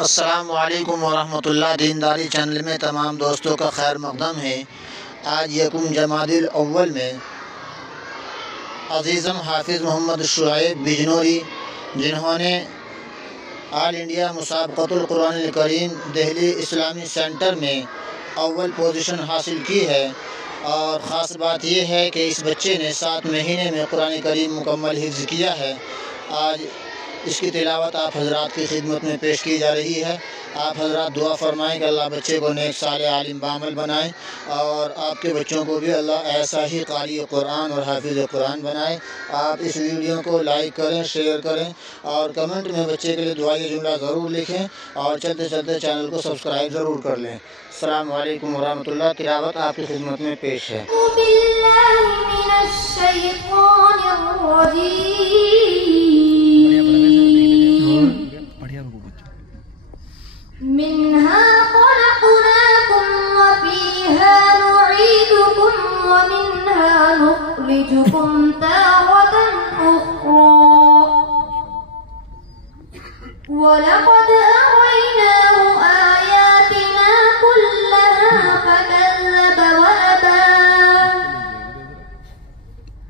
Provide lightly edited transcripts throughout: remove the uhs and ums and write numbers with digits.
السلام علیکم ورحمۃ اللہ۔ دینداری چینل میں تمام دوستوں کا خیر مقدم ہے۔ آج یکم جمادی الاول میں عزیزم حافظ محمد شعیب بجنوری، جنہوں نے آل انڈیا مسابقۃ القرآن الکریم دہلی اسلامی سینٹر میں اول پوزیشن حاصل کی ہے، اور خاص بات یہ ہے کہ اس بچے نے 7 مہینے میں قرآن کریم مکمل حفظ کیا ہے۔ آج اس کی تلاوت آپ حضرات کی خدمت میں پیش کی جا رہی ہے۔ آپ حضرات دعا فرمائیں کہ اللہ بچے کو نیک صالح عالم بعمل بنائے، اور آپ کے بچوں کو بھی اللہ ایسا ہی قاری قرآن اور حافظ قرآن بنائے۔ آپ اس ویڈیو کو لائک کریں، شیئر کریں، اور کمنٹ میں بچے کے لیے دعائی جملہ ضرور لکھیں، اور چلتے چلتے چینل کو سبسکرائب ضرور کر لیں۔ السلام علیکم ورحمۃ اللہ۔ تلاوت آپ کی خدمت میں پیش ہے۔ منها خلقناكم وفيها نعيدكم ومنها نخرجكم تارة أخرى ولقد أريناه آياتنا كلها فكذب وأبى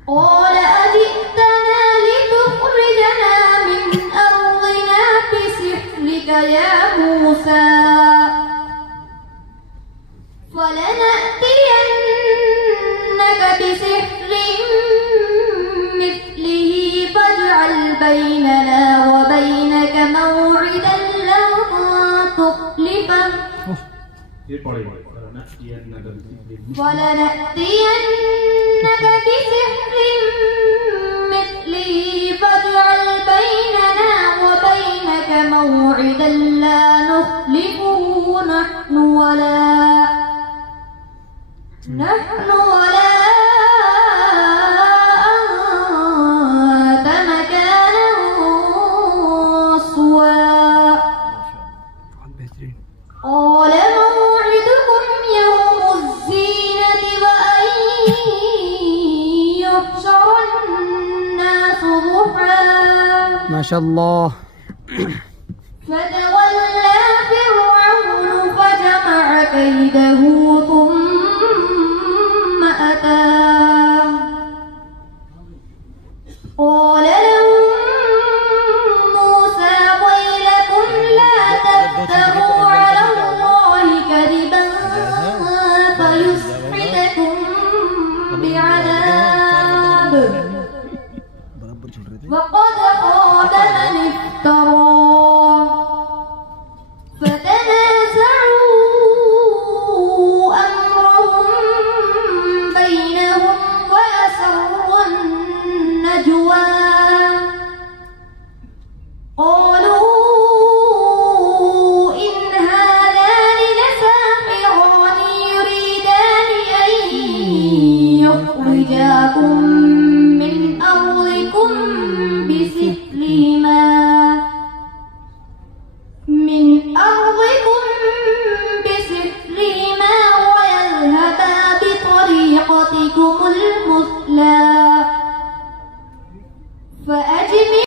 قال أجئتنا لتخرجنا من أرضنا بسحرك يا موسى فلنأتينك بسحر مثله فاجعل بيننا وبينك موعدا لن تخلفه فلنأتينك بسحر مثله فاجعل بيننا وبينك موعدا لا نخلفه نحن ولا أنت مكانا سوى قال موعدكم يوم الزينة وأن يحشر الناس ضحى ما شاء الله فتولى